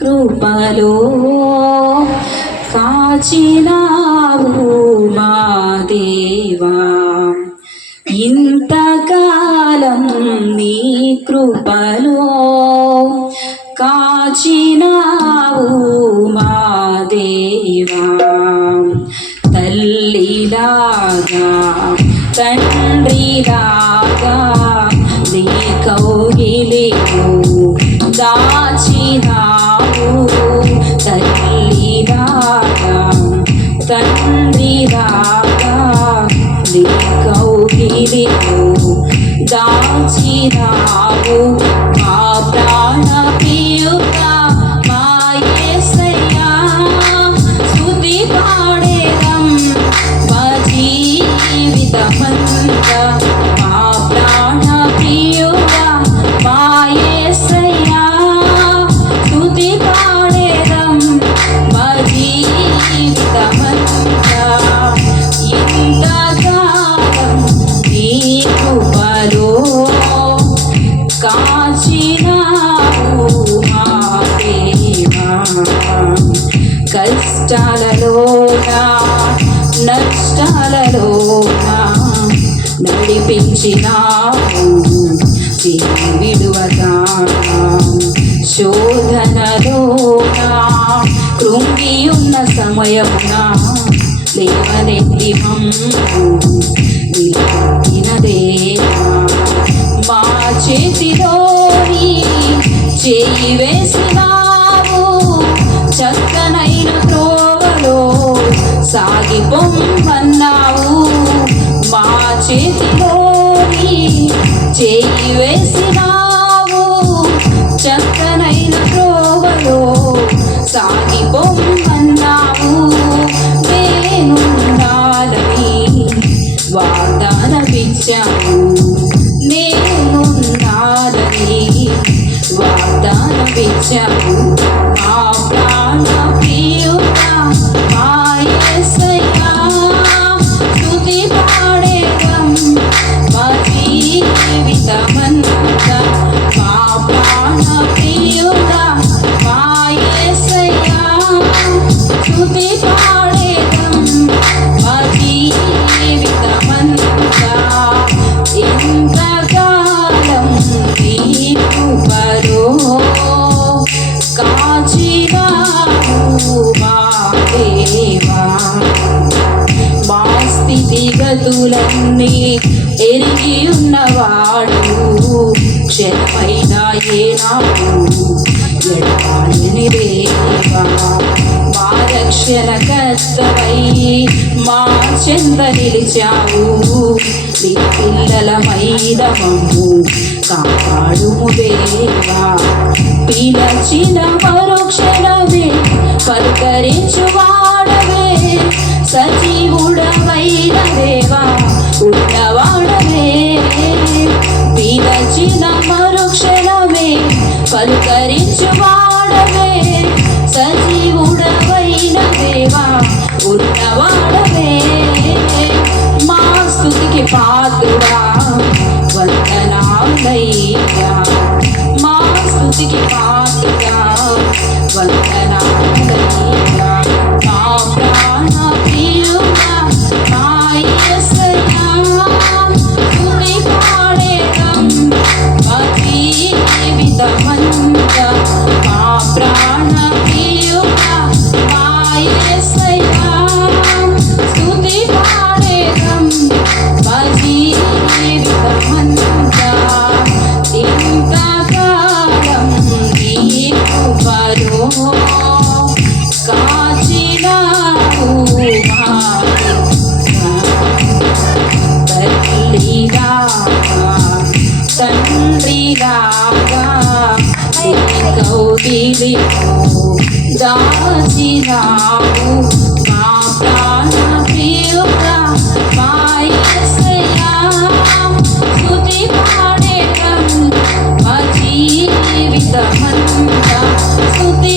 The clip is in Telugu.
కృపలో కాచినావు మా దేవా, ఇంతకాలం నీ కృపలో కాచినావు మా దేవా. తల్లిలాగా తండ్రిలాగా నీ కౌగిలిలో దాచినావు, తల్లిలాగా తండ్రిలాగా నీ కౌగిలిలో దాచినావు. మా ప్రాణ ప్రియుడా మా యేసయ్యా, స్తుతి పాడేదం మా జీవితమంతా. మా ప్రాణ ప్రియుడా మా యేసయ్యా, స్తుతి పాడేదం మా జీవితమంతా. ఇంతకాలం నీ కృపలో కాచినావు మా దేవా. కష్టాలలోనా నష్టాలలోనా నడిపించినావు విడువగా. శోధనలోనా కృంగి ఉన్న సమయమున లేవనెత్తి మమ్ము నిలబెట్టిన దేవా. మా చేతిలోని చేయి వేసినావు, చక్కనైన త్రోవలో సాగిపొమ్మన్నావు. మా చేతిలోని చేయి వేసినావు, చక్కనైన త్రోవలో సాగిపొమ్మన్నావు. నేనుండాలని వాగ్దానమిచ్చావు, నేనుండాలని వాగ్దానమిచ్చావు. మా ప్రాణ ప్రియుడా మా యేసయ్యా, స్తుతి పాడేదం మా జీవితమంతా. మా ప్రాణ ప్రియుడా మా యేసయ్యా, స్తుతి పాడేదం మా జీవితమంతా. ఇంతకాలం నీ కృపలో కాచినావు మా దేవా. మా స్థితిగతులన్నీ ఎరిగి ఉన్నవాడు, క్షణమైన ఏనాడు ఎడబాయని దేవా. మా రక్షణకర్తవై మా చెంత నిలిచావు, నీ పిల్లలమైన మమ్ము కాపాడుము దేవా. పిలచిన మరుక్షణమే పలుకరించు వాడవే, సజీవుడవైన దేవా ఉన్నవాడవే. పిలచిన మరుక్షణమే పలుకరించు వాడవే, సజీవుడవైన దేవా ఉన్నవాడవే. మా స్తుతికి పాత్రుడా వందనాలయ్యా, మా స్తుతికి పాత్రుడా వందనాలయ్యా. మా ప్రాణ ప్రియుడా మా యేసయ్యా, స్తుతి పాడేదం మా జీవితమంతా. మా ప్రాణ ప్రియుడా మా యేసయ్యా, స్తుతి పాడేదం మా జీవితమంతా. ఇంతకాలం నీ కృపలో కాచినావు మా తల్లిలాగా తండ్రిలాగా నీ కౌగిలిలో దాచినావు. మా ప్రాణ ప్రియుడా మా యేసయ్యా, స్తుతి పాడేదం మా జీవితమంతా. స్తుతి